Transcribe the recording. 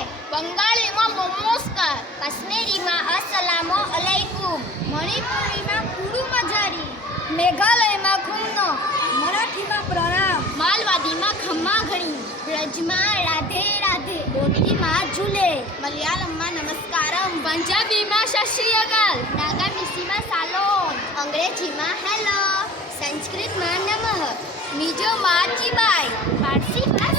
બંગાળીમાં નમસ્કાર, કાશ્મીરીમાં અસલામો અલૈકુમ, મણિપુરીમાં કુડુ મજારી, મેઘાલયમાં ખુમનો, મરાઠીમાં પ્રણામ, માલવાદીમાં ખમ્મા ઘણી, બ્રજમાં રાધે રાધે, બોધીમાં ઝૂલે, મલયાલમમાં નમસ્કારમ, પંજાબીમાં સત શ્રી અકાલ, નાગામીસીમાં સાલોમ, અંગ્રેજીમાં હેલો, સંસ્કૃતમાં નમઃ, મિઝોમાં ચીબાઈ, પારસીમાં